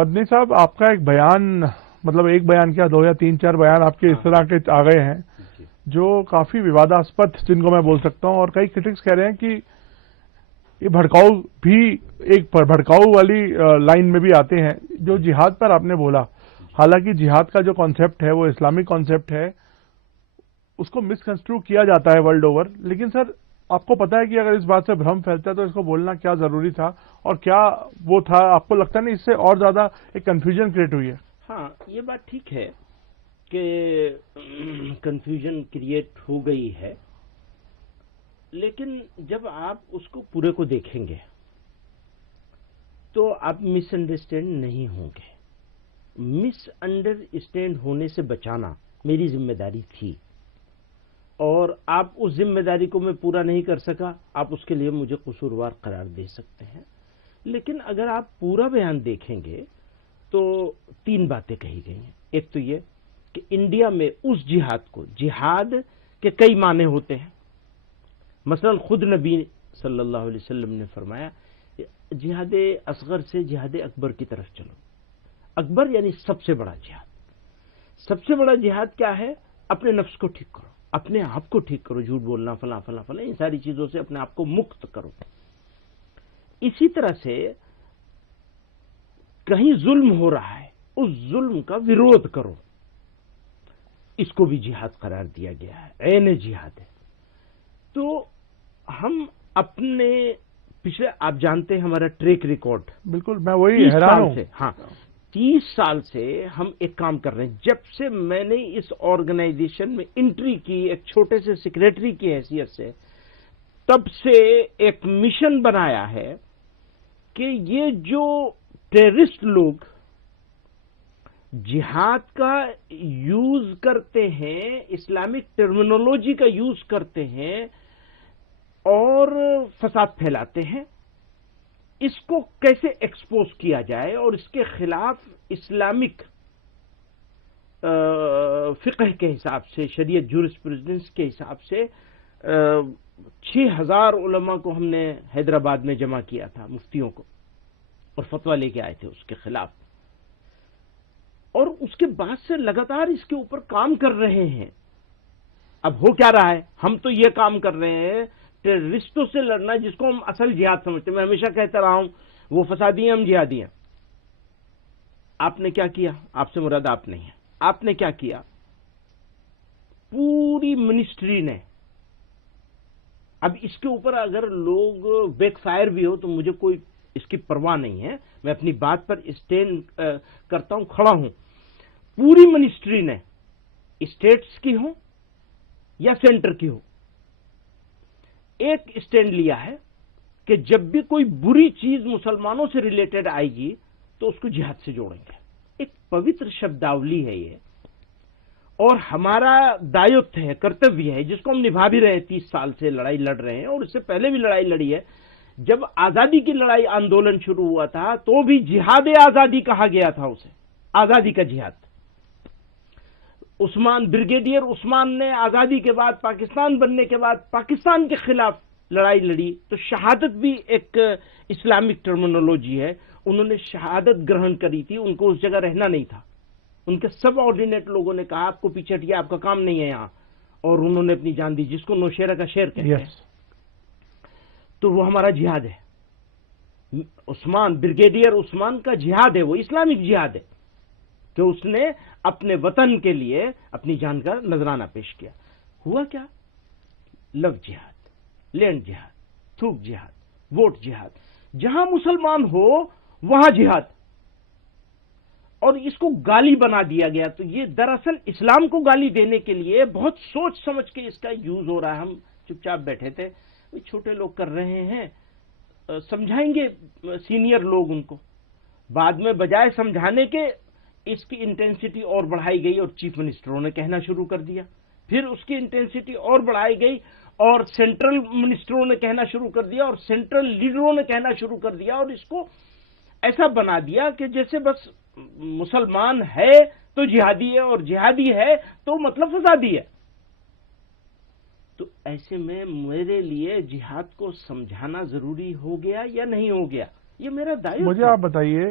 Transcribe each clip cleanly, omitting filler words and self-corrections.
مدنی صاحب، آپ کا ایک بیان، مطلب ایک بیان کیا، 2 یا 3 4 بیان آپ کے اس طرح کے آ گئے ہیں جو کافی وواداسپد، جن کو میں بول سکتا ہوں، اور کئی کرٹکس کہہ رہے ہیں کہ یہ بھڑکاؤ بھی ایک بھڑکاؤ والی لائن میں بھی آتے ہیں. جو جہاد پر آپ نے بولا، حالانکہ جہاد کا جو کانسیپٹ ہے وہ اسلامک کانسیپٹ ہے، اس کو مس کنسٹرو کیا جاتا ہے ورلڈ اوور. لیکن سر، آپ کو پتا ہے کہ اگر اس بات سے بھرم پھیلتا ہے تو اس کو بولنا کیا ضروری تھا، اور کیا وہ تھا؟ آپ کو لگتا نہیں اس سے اور زیادہ ایک کنفیوژن کریٹ ہوئی ہے؟ ہاں، یہ بات ٹھیک ہے کہ کنفیوژن کریٹ ہو گئی ہے، لیکن جب آپ اس کو پورے کو دیکھیں گے تو آپ مس انڈرسٹینڈ نہیں ہوں گے. مس انڈرسٹینڈ ہونے سے بچانا میری ذمہ داری تھی، اور آپ اس ذمہ داری کو میں پورا نہیں کر سکا، آپ اس کے لیے مجھے قصوروار قرار دے سکتے ہیں. لیکن اگر آپ پورا بیان دیکھیں گے تو 3 باتیں کہی گئی ہیں. ایک تو یہ کہ انڈیا میں اس جہاد کو، جہاد کے کئی معنی ہوتے ہیں. مثلا خود نبی صلی اللہ علیہ وسلم نے فرمایا جہاد اصغر سے جہاد اکبر کی طرف چلو. اکبر یعنی سب سے بڑا جہاد. سب سے بڑا جہاد کیا ہے؟ اپنے نفس کو ٹھیک کرو، اپنے آپ کو ٹھیک کرو، جھوٹ بولنا، فلاں فلاں فلاں، ان ساری چیزوں سے اپنے آپ کو مکت کرو. اسی طرح سے کہیں ظلم ہو رہا ہے، اس ظلم کا ویرودھ کرو، اس کو بھی جہاد قرار دیا گیا ہے، عین جہاد ہے. تو ہم اپنے پچھلے، آپ جانتے ہیں ہمارا ٹریک ریکارڈ، بالکل، میں وہی حیران ہوں. ہاں 30 سال سے ہم ایک کام کر رہے ہیں. جب سے میں نے اس آرگنائزیشن میں انٹری کی ایک چھوٹے سے سیکریٹری کی حیثیت سے، تب سے ایک مشن بنایا ہے کہ یہ جو ٹیررسٹ لوگ جہاد کا یوز کرتے ہیں، اسلامک ٹرمینولوجی کا یوز کرتے ہیں اور فساد پھیلاتے ہیں، اس کو کیسے ایکسپوز کیا جائے اور اس کے خلاف اسلامک فقہ کے حساب سے، شریعت جورسپروڈنس کے حساب سے 6000 علماء کو ہم نے حیدرآباد میں جمع کیا تھا، مفتیوں کو، اور فتویٰ لے کے آئے تھے اس کے خلاف. اور اس کے بعد سے لگاتار اس کے اوپر کام کر رہے ہیں. اب ہو کیا رہا ہے؟ ہم تو یہ کام کر رہے ہیں ٹیررسٹوں سے لڑنا، جس کو ہم اصل جہاد سمجھتے ہیں. میں ہمیشہ کہتا رہا ہوں وہ فسادی ہیں، ہم جہادی ہیں. آپ نے کیا کیا؟ آپ سے مراد آپ نہیں ہے. آپ نے کیا کیا؟ پوری منسٹری نے، اب اس کے اوپر اگر لوگ بیک فائر بھی ہو تو مجھے کوئی اس کی پرواہ نہیں ہے، میں اپنی بات پر اسٹینڈ کرتا ہوں، کھڑا ہوں. پوری منسٹری نے، اسٹیٹس کی ہو یا سینٹر کی ہو، ایک اسٹینڈ لیا ہے کہ جب بھی کوئی بری چیز مسلمانوں سے ریلیٹڈ آئے گی تو اس کو جہاد سے جوڑیں گے. ایک پوتر شبداولی ہے یہ، اور ہمارا دایتو ہے، کرتویہ ہے، جس کو ہم نبھا بھی رہے ہیں. 30 سال سے لڑائی لڑ رہے ہیں، اور اس سے پہلے بھی لڑائی لڑی ہے. جب آزادی کی لڑائی آندولن شروع ہوا تھا تو بھی جہاد آزادی کہا گیا تھا اسے، آزادی کا جہاد. عثمان، بریگیڈیئر عثمان نے آزادی کے بعد، پاکستان بننے کے بعد پاکستان کے خلاف لڑائی لڑی. تو شہادت بھی ایک اسلامک ٹرمینولوجی ہے. انہوں نے شہادت گرہن کری تھی، ان کو اس جگہ رہنا نہیں تھا. ان کے سب آرڈینیٹ لوگوں نے کہا آپ کو پیچھے ہٹیے، آپ کا کام نہیں ہے یہاں، اور انہوں نے اپنی جان دی، جس کو نوشیرہ کا شعر کہتے ہیں. تو وہ ہمارا جہاد ہے. عثمان، بریگیڈیئر عثمان کا جہاد ہے، وہ اسلامک جہاد ہے کہ اس نے اپنے وطن کے لیے اپنی جان کا نذرانہ پیش کیا. ہوا کیا؟ لو جہاد، لینڈ جہاد، تھوک جہاد، ووٹ جہاد. جہاں مسلمان ہو وہاں جہاد، اور اس کو گالی بنا دیا گیا. تو یہ دراصل اسلام کو گالی دینے کے لیے بہت سوچ سمجھ کے اس کا یوز ہو رہا ہے. ہم چپ چاپ بیٹھے تھے، چھوٹے لوگ کر رہے ہیں، سمجھائیں گے سینئر لوگ ان کو. بعد میں بجائے سمجھانے کے اس کی انٹینسٹی اور بڑھائی گئی، اور چیف منسٹروں نے کہنا شروع کر دیا. پھر اس کی انٹینسٹی اور بڑھائی گئی، اور سینٹرل منسٹروں نے کہنا شروع کر دیا، اور سینٹرل لیڈروں نے کہنا شروع کر دیا. اور اس کو ایسا بنا دیا کہ جیسے بس مسلمان ہے تو جہادی ہے، اور جہادی ہے تو مطلب فسادی ہے. تو ایسے میں میرے لیے جہاد کو سمجھانا ضروری ہو گیا یا نہیں ہو گیا؟ یہ میرا دائرہ. مجھے آپ بتائیے،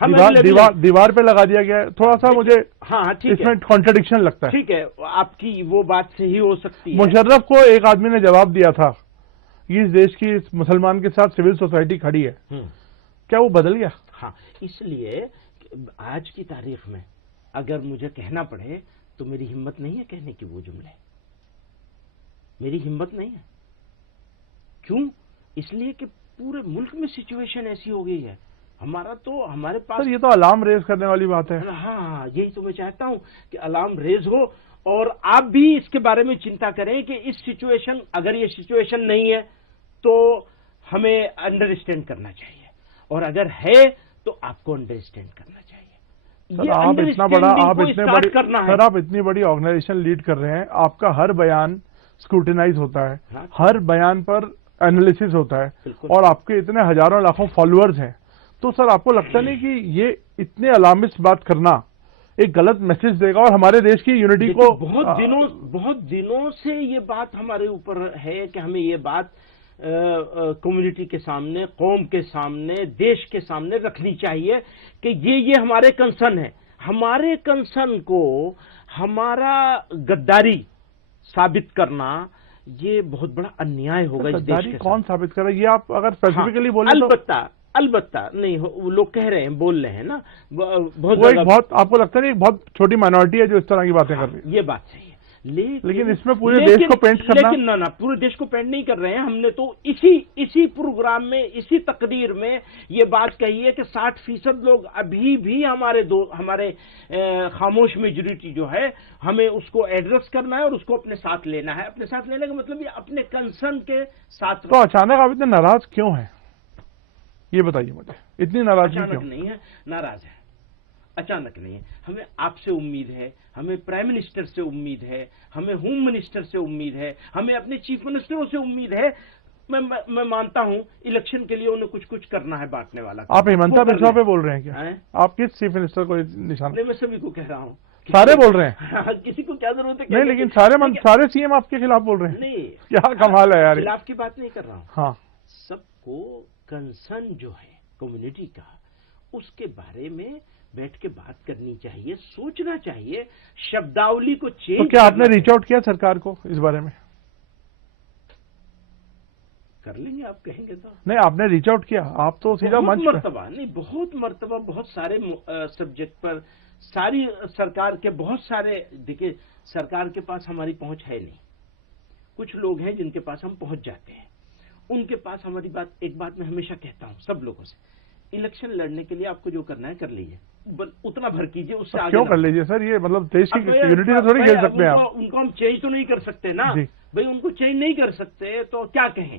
دیوار پہ لگا دیا گیا ہے. تھوڑا سا مجھے اس میں کانٹرڈکشن لگتا ہے. ٹھیک ہے، آپ کی وہ بات صحیح ہو سکتی ہے. مشرف کو ایک آدمی نے جواب دیا تھا کہ اس دیش کی اس مسلمان کے ساتھ سول سوسائٹی کھڑی ہے. کیا وہ بدل گیا؟ ہاں، اس لیے آج کی تاریخ میں اگر مجھے کہنا پڑے تو میری ہمت نہیں ہے کہنے کی وہ جملے. میری ہمت نہیں ہے. کیوں؟ اس لیے کہ پورے ملک میں سچویشن ایسی ہو گئی ہے. ہمارے پاس یہ تو الارم ریز کرنے والی بات ہے. ہاں، یہی تو میں چاہتا ہوں کہ الارم ریز ہو اور آپ بھی اس کے بارے میں چنتا کریں کہ اس سچویشن، اگر یہ سچویشن نہیں ہے تو ہمیں انڈرسٹینڈ کرنا چاہیے، اور اگر ہے تو آپ کو انڈرسٹینڈ کرنا چاہیے. آپ اتنی بڑی آرگنائزیشن لیڈ کر رہے ہیں، آپ کا ہر بیان اسکروٹینائز ہوتا ہے، ہر بیان پر اینالیسس ہوتا ہے، اور آپ کے اتنے ہزاروں لاکھوں فالوورز ہیں. تو سر آپ کو لگتا نہیں کہ یہ اتنے الارمسٹ بات کرنا ایک غلط میسج دے گا اور ہمارے دیش کی یونٹی کو؟ بہت دنوں سے یہ بات ہمارے اوپر ہے کہ ہمیں یہ بات کمیونٹی کے سامنے، قوم کے سامنے، دیش کے سامنے رکھنی چاہیے کہ یہ ہمارے کنسرن ہے. ہمارے کنسرن کو ہمارا غداری ثابت کرنا یہ بہت بڑا انیائے ہوگا اس دیش کے. کون ثابت کر رہا ہے یہ؟ آپ اگر اسپیسیفکلی بولیں تو البتہ نہیں، وہ لوگ کہہ رہے ہیں، بول رہے ہیں نا بہت. آپ کو لگتا نہیں ایک بہت چھوٹی مائنورٹی ہے جو اس طرح کی باتیں کر رہی ہے؟ یہ بات صحیح ہے، لیکن اس میں پورے دیش کو پینٹ کرنا. لیکن نہ پورے دیش کو پینٹ نہیں کر رہے ہیں. ہم نے تو اسی پروگرام میں، اسی تقریر میں یہ بات کہی ہے کہ 60% لوگ ابھی بھی ہمارے خاموش میجورٹی جو ہے، ہمیں اس کو ایڈریس کرنا ہے اور اس کو اپنے ساتھ لینا ہے. اپنے ساتھ لینے کا مطلب یہ اپنے کنسرن کے ساتھ. تو اچانک آپ اتنے ناراض کیوں ہیں یہ بتائیے مجھے. اتنی ناراضگی کیوں؟ اچانک نہیں ہے، ناراض ہے، اچانک نہیں ہے. ہمیں آپ سے امید ہے، ہمیں پرائم منسٹر سے امید ہے، ہمیں ہوم منسٹر سے امید ہے، ہمیں اپنے چیف منسٹروں سے امید ہے. میں مانتا ہوں الیکشن کے لیے انہیں کچھ کرنا ہے، بانٹنے والا. آپ ہیمنتا بسوا پہ بول رہے ہیں کیا؟ آپ کس چیف منسٹر کو نشان؟ نہیں، میں سبھی کو کہہ رہا ہوں. سارے بول رہے ہیں؟ کسی کو کیا ضرورت ہے؟ نہیں، لیکن سارے سی ایم آپ کے خلاف بول رہے ہیں. نہیں، کیا کمال ہے یار. خلاف کی بات نہیں کر رہا ہوں. ہاں، سب کو کنسرن جو ہے کمیونٹی کا، اس کے بارے میں بیٹھ کے بات کرنی چاہیے، سوچنا چاہیے، شبداولی کو چینج. تو کیا آپ نے ریچ آؤٹ کیا سرکار کو اس بارے میں؟ کر لیں گے، آپ کہیں گے تو. نہیں، آپ نے ریچ آؤٹ کیا؟ آپ تو سیدھا منچ مرتبہ نہیں، بہت مرتبہ، بہت سارے سبجیکٹ پر، ساری سرکار کے بہت سارے. دیکھیے، سرکار کے پاس ہماری پہنچ ہے نہیں. کچھ لوگ ہیں جن کے پاس ہم پہنچ جاتے ہیں، ان کے پاس ہماری بات. ایک بات میں ہمیشہ کہتا ہوں سب لوگوں سے، الیکشن لڑنے کے لیے آپ کو جو کرنا ہے کر لیجیے، اتنا بھر کیجیے، اس سے آگے کیوں کر لیجیے سر؟ یہ مطلب دیش کی یونٹی سے تھوڑی کھیل سکتے ہیں آپ. ان کو ہم چینج تو نہیں کر سکتے نا بھائی. ان کو چینج نہیں کر سکتے تو کیا کہیں؟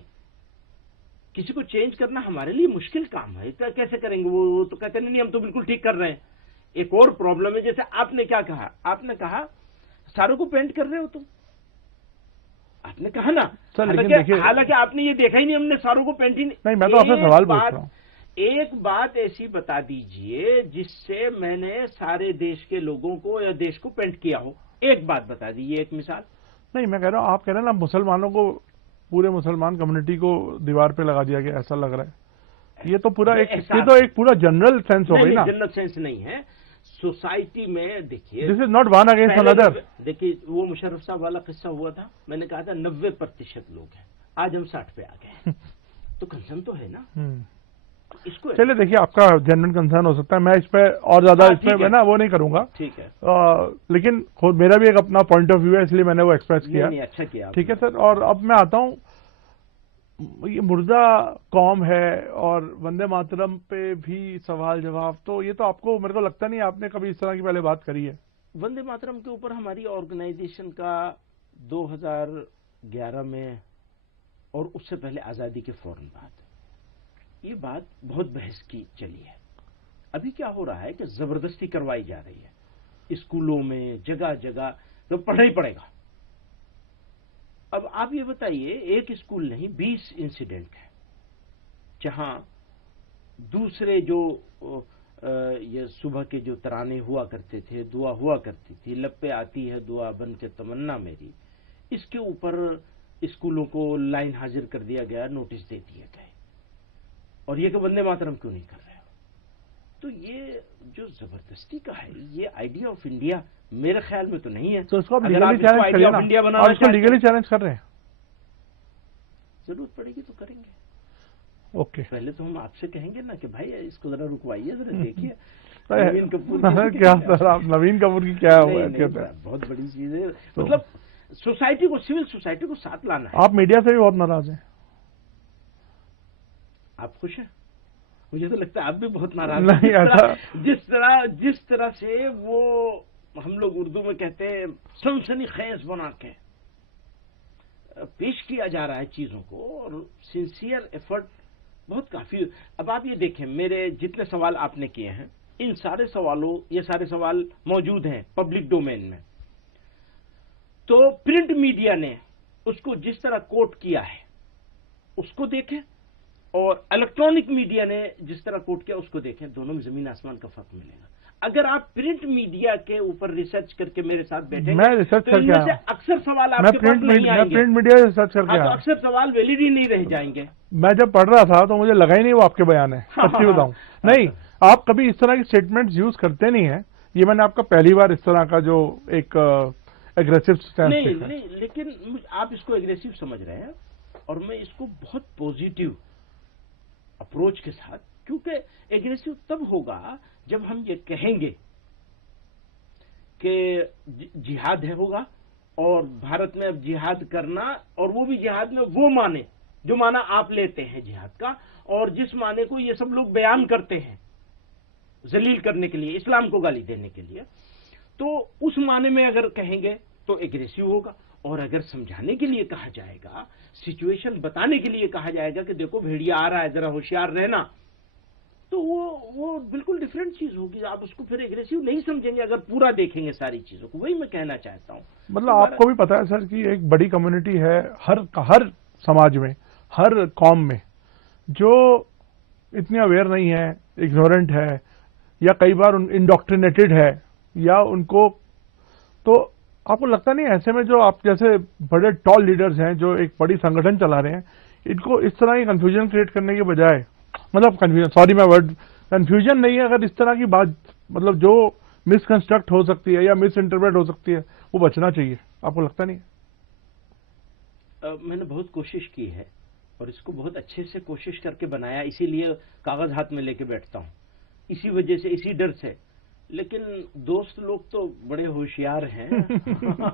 کسی کو چینج کرنا ہمارے لیے مشکل کام ہے. کیسے کریں گے؟ وہ تو کہتے نہیں ہم تو بالکل ٹھیک کر رہے ہیں. ایک اور پرابلم ہے، جیسے آپ نے کیا کہا، آپ نے کہا ساروں کو پینٹ کر رہے ہو تم. آپ نے کہا نا، حالانکہ آپ نے یہ دیکھا ہی نہیں ہم نے ساروں کو پینٹ ہی نہیں. میں تو آپ سے سوال پوچھ رہا ہوں. ایک بات ایسی بتا دیجئے جس سے میں نے سارے دیش کے لوگوں کو یا دیش کو پینٹ کیا ہو. ایک بات بتا دیجئے، ایک مثال. نہیں، میں کہہ رہا ہوں، آپ کہہ رہے ہیں نا مسلمانوں کو، پورے مسلمان کمیونٹی کو دیوار پہ لگا دیا گیا، ایسا لگ رہا ہے. یہ تو ایک پورا جنرل سینس ہو گئی نا. جنرل سینس نہیں ہے. سوسائٹی میں دیکھیے، this is not one against another. دیکھیے، وہ مشرف صاحب والا قصہ ہوا تھا، میں نے کہا تھا 90% لوگ ہیں، آج ہم 60 پہ آ گئے. تو کنسرن تو ہے نا. اس کو چلے دیکھیے، آپ کا جنرل کنسرن ہو سکتا ہے، میں اس پہ اور زیادہ اس پہ نا وہ نہیں کروں گا. ٹھیک ہے، لیکن خود میرا بھی ایک اپنا پوائنٹ آف ویو ہے، اس لیے میں نے وہ ایکسپریس کیا. اچھا کیا. ٹھیک ہے سر. اور اب میں آتا ہوں، یہ مردہ قوم ہے اور وندے ماترم پہ بھی سوال جواب. تو یہ تو آپ کو، میرے کو لگتا نہیں آپ نے کبھی اس طرح کی پہلے بات کری ہے. وندے ماترم کے اوپر ہماری آرگنائزیشن کا 2011 میں اور اس سے پہلے آزادی کے فوراً بعد یہ بات بہت بحث کی چلی ہے. ابھی کیا ہو رہا ہے کہ زبردستی کروائی جا رہی ہے اسکولوں میں، جگہ جگہ تو پڑھنا ہی پڑے گا. اب آپ یہ بتائیے، ایک اسکول نہیں 20 انسیڈنٹ ہے جہاں دوسرے جو یہ صبح کے جو ترانے ہوا کرتے تھے، دعا ہوا کرتی تھی، لب پہ آتی ہے دعا بن کے تمنا میری، اس کے اوپر اسکولوں کو لائن حاضر کر دیا گیا، نوٹس دے دیے گئے. اور یہ کہ وندے ماترم کیوں نہیں کر رہے ہو؟ تو یہ جو زبردستی کا ہے یہ آئیڈیا آف انڈیا میرے خیال میں تو نہیں ہے. تو اس کو آپ لیگلی چیلنج کریے نا. آپ اس کو لیگلی چیلنج کر رہے ہیں؟ ضرورت پڑے گی تو کریں گے. اوکے. پہلے تو ہم آپ سے کہیں گے نا کہ بھائی اس کو ذرا رکوائیے, ذرا دیکھیے نوین کپور کیا سر, آپ نوین کپور کی کیا ہوا ہے؟ بہت بڑی چیز ہے, مطلب سوسائٹی کو, سول سوسائٹی کو ساتھ لانا ہے. آپ میڈیا سے بھی بہت ناراض ہیں. آپ خوش ہیں؟ مجھے تو لگتا ہے آپ بھی بہت ناراض ہیں. نہیں ایسا, جس طرح سے وہ ہم لوگ اردو میں کہتے ہیں سنسنی خیز بنا کے پیش کیا جا رہا ہے چیزوں کو, اور سنسیئر ایفرٹ بہت کافی. اب آپ یہ دیکھیں, میرے جتنے سوال آپ نے کیے ہیں ان سارے سوالوں, یہ سارے سوال موجود ہیں پبلک ڈومین میں. تو پرنٹ میڈیا نے اس کو جس طرح کوٹ کیا ہے اس کو دیکھیں, اور الیکٹرانک میڈیا نے جس طرح کوٹ کیا اس کو دیکھیں, دونوں میں زمین آسمان کا فرق ملے گا. اگر آپ پرنٹ میڈیا کے اوپر ریسرچ کر کے میرے ساتھ بیٹھیں میں ریسرچ کر کے اکثر سوال آپ کے پاس نہیں آئیں گے. پرنٹ میڈیا ریسرچ کر کے اکثر سوال ویلڈ ہی نہیں رہ جائیں گے. میں جب پڑھ رہا تھا تو مجھے لگا ہی نہیں وہ آپ کے بیان ہے, سچی بتاؤں. نہیں, آپ کبھی اس طرح کی اسٹیٹمنٹ یوز کرتے نہیں ہیں. یہ میں نے آپ کا پہلی بار اس طرح کا جو ایک اگریسو اسٹینس نہیں, لیکن آپ اس کو اگریسو سمجھ رہے ہیں, اور میں اس کو بہت پوزیٹو اپروچ کے ساتھ, کیونکہ ایگریسو تب ہوگا جب ہم یہ کہیں گے کہ جہاد ہے ہوگا, اور بھارت میں اب جہاد کرنا, اور وہ بھی جہاد میں وہ معنی جو معنی آپ لیتے ہیں جہاد کا, اور جس معنی کو یہ سب لوگ بیان کرتے ہیں ذلیل کرنے کے لیے, اسلام کو گالی دینے کے لیے, تو اس معنی میں اگر کہیں گے تو ایگریسو ہوگا. اور اگر سمجھانے کے لیے کہا جائے گا, سچویشن بتانے کے لیے کہا جائے گا کہ دیکھو بھیڑیا آ رہا ہے, ذرا ہوشیار رہنا, تو وہ بالکل ڈفرینٹ چیز ہوگی. آپ اس کو پھر ایگریسو نہیں سمجھیں گے اگر پورا دیکھیں گے ساری چیزوں کو. وہی میں کہنا چاہتا ہوں. مطلب آپ کو بھی پتا ہے سر کہ ایک بڑی کمیونٹی ہے ہر سماج میں, ہر قوم میں, جو اتنی اویئر نہیں ہے, اگنورنٹ ہے, یا کئی بار انڈاکٹرینیٹڈ ہے, یا ان کو, تو آپ کو لگتا نہیں ایسے میں جو آپ جیسے بڑے ٹال لیڈرز ہیں جو ایک بڑی سنگٹھن چلا رہے ہیں, ان کو اس طرح کی کنفیوژن کریٹ کرنے کے بجائے, مطلب کنفیوژن, سوری میں ورڈ کنفیوژن نہیں ہے, اگر اس طرح کی بات مطلب جو مس کنسٹرکٹ ہو سکتی ہے یا مس انٹرپریٹ ہو سکتی ہے وہ بچنا چاہیے. آپ کو لگتا نہیں ہے؟ میں نے بہت کوشش کی ہے, اور اس کو بہت اچھے سے کوشش کر کے بنایا, اسی لیے کاغذ ہاتھ میں لے کے بیٹھتا ہوں, اسی وجہ سے, اسی ڈر سے. لیکن دوست لوگ تو بڑے ہوشیار ہیں گھما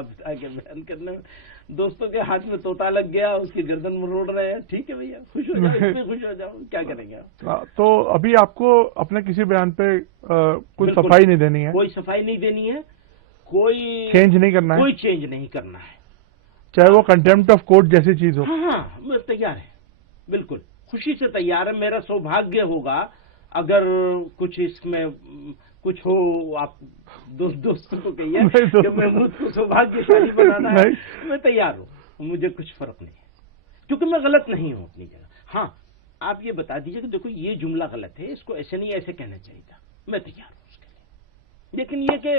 پھرا کے بیان کرنے میں. دوستوں کے ہاتھ میں طوطا لگ گیا, اس کی گردن مروڑ رہے ہیں, ٹھیک ہے بھیا, خوش ہو جاؤ, اس میں خوش ہو جاؤ, کیا کریں گے. تو ابھی آپ کو اپنے کسی بیان پہ کوئی صفائی نہیں دینی ہے؟ کوئی صفائی نہیں دینی ہے, کوئی چینج نہیں کرنا ہے, کوئی چینج نہیں کرنا ہے, چاہے وہ کنٹیمپٹ آف کورٹ جیسی چیز ہو. ہاں, میں تیار ہے, بالکل خوشی سے تیار ہے. میرا سوبھاگیہ ہوگا اگر کچھ اس میں کچھ ہو, آپ دوستوں کو کہیے کہ میں مجھ کو سوبھاگیہشالی بنانا ہے, میں تیار ہوں, مجھے کچھ فرق نہیں ہے, کیونکہ میں غلط نہیں ہوں اپنی جگہ. ہاں, آپ یہ بتا دیجئے کہ دیکھو یہ جملہ غلط ہے, اس کو ایسے نہیں ایسے کہنا چاہیے تھا, میں تیار ہوں اس کے لیے. لیکن یہ کہ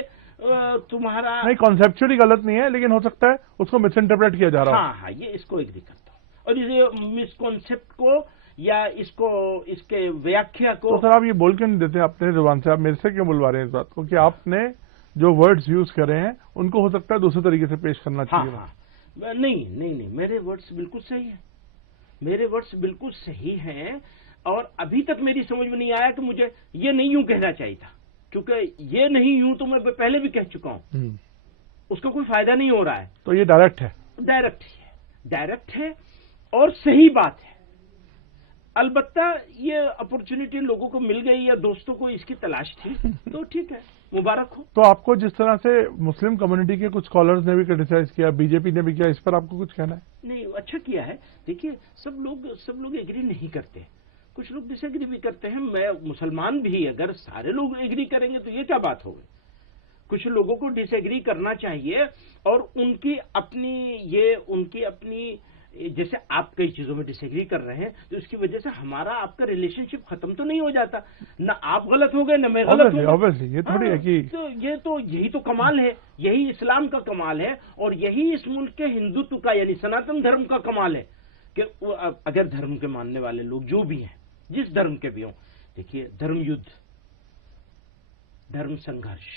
تمہارا نہیں, کانسیپچولی غلط نہیں ہے, لیکن ہو سکتا ہے اس کو مس انٹرپریٹ کیا جا رہا ہاں, یہ اس کو ایگری کرتا ہوں, اور اس مسکانسیپٹ کو یا اس کو, اس کے ویاکھیا کو. تو سر آپ یہ بول کے نہیں دیتے اپنے زبان سے, آپ میرے سے کیوں بلوا رہے ہیں اس بات کو کہ آپ نے جو ورڈز یوز کرے ہیں ان کو ہو سکتا ہے دوسرے طریقے سے پیش کرنا چاہیے؟ ہاں, نہیں, میرے ورڈز بالکل صحیح ہیں, میرے ورڈز بالکل صحیح ہیں, اور ابھی تک میری سمجھ میں نہیں آیا کہ مجھے یہ نہیں یوں کہنا چاہیے تھا, کیونکہ یہ نہیں یوں تو میں پہلے بھی کہہ چکا ہوں, اس کا کوئی فائدہ نہیں ہو رہا ہے. تو یہ ڈائریکٹ ہے, ڈائریکٹ ہے اور صحیح بات ہے. البتہ یہ اپرچونٹی لوگوں کو مل گئی یا دوستوں کو اس کی تلاش تھی, تو ٹھیک ہے, مبارک ہو. تو آپ کو جس طرح سے مسلم کمیونٹی کے کچھ اسکالرز نے بھی کرٹیسائز کیا, بی جے پی نے بھی کیا, اس پر آپ کو کچھ کہنا ہے؟ نہیں, اچھا کیا ہے. دیکھیے, سب لوگ ایگری نہیں کرتے, کچھ لوگ ڈس ایگری بھی کرتے ہیں. میں مسلمان بھی, اگر سارے لوگ ایگری کریں گے تو یہ کیا بات ہوگی. کچھ لوگوں کو ڈس ایگری کرنا چاہیے, اور ان کی اپنی جیسے آپ کئی چیزوں میں ڈس ایگری کر رہے ہیں, تو اس کی وجہ سے ہمارا آپ کا ریلیشن شپ ختم تو نہیں ہو جاتا, نہ آپ غلط ہو گئے نہ میں غلط ہوں گا. یہ تھوڑی ہے کہ یہی تو کمال ہے, یہی اسلام کا کمال ہے, اور یہی اس ملک کے ہندوتو کا یعنی سناتن دھرم کا کمال ہے, کہ اگر دھرم کے ماننے والے لوگ جو بھی ہیں, جس دھرم کے بھی ہوں, دیکھیے دھرم یدھ، دھرم سنگھرش،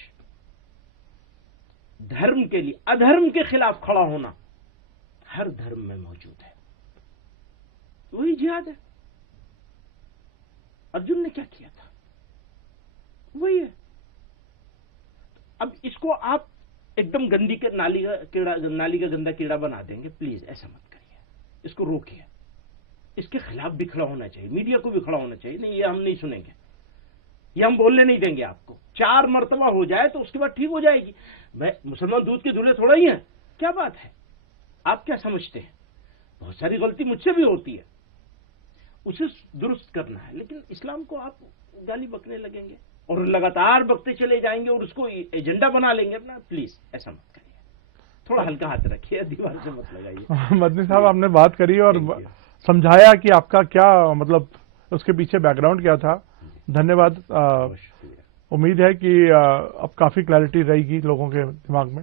دھرم کے لیے ادھرم کے خلاف کھڑا ہونا ہر دھرم میں موجود ہے، وہی جہاد ہے۔ ارجن نے کیا کیا تھا، وہی ہے۔ اب اس کو آپ ایک دم گندی کے نالی کا گندا کیڑا بنا دیں گے، پلیز ایسا مت کریے، اس کو روکیے۔ اس کے خلاف بھی کھڑا ہونا چاہیے، میڈیا کو بھی کھڑا ہونا چاہیے۔ نہیں، یہ ہم نہیں سنیں گے، یہ ہم بولنے نہیں دیں گے آپ کو۔ 4 مرتبہ ہو جائے تو اس کے بعد ٹھیک ہو جائے گی۔ میں مسلمان دودھ کے دھلے تھوڑا ہی ہیں، کیا بات ہے، آپ کیا سمجھتے ہیں؟ بہت ساری غلطی مجھ سے بھی ہوتی ہے، اسے درست کرنا ہے، لیکن اسلام کو آپ گالی بکنے لگیں گے اور لگاتار بکتے چلے جائیں گے اور اس کو ایجنڈا بنا لیں گے اپنا۔ پلیز ایسا مت کریے، تھوڑا ہلکا ہاتھ رکھیے، دیوار سے مت لگائیے۔ مدنی صاحب، آپ نے بات کری اور سمجھایا کہ آپ کا کیا مطلب اس کے پیچھے بیک گراؤنڈ کیا تھا۔ دھنیہ واد۔ امید ہے کہ اب کافی کلیئرٹی رہے گی لوگوں کے دماغ میں۔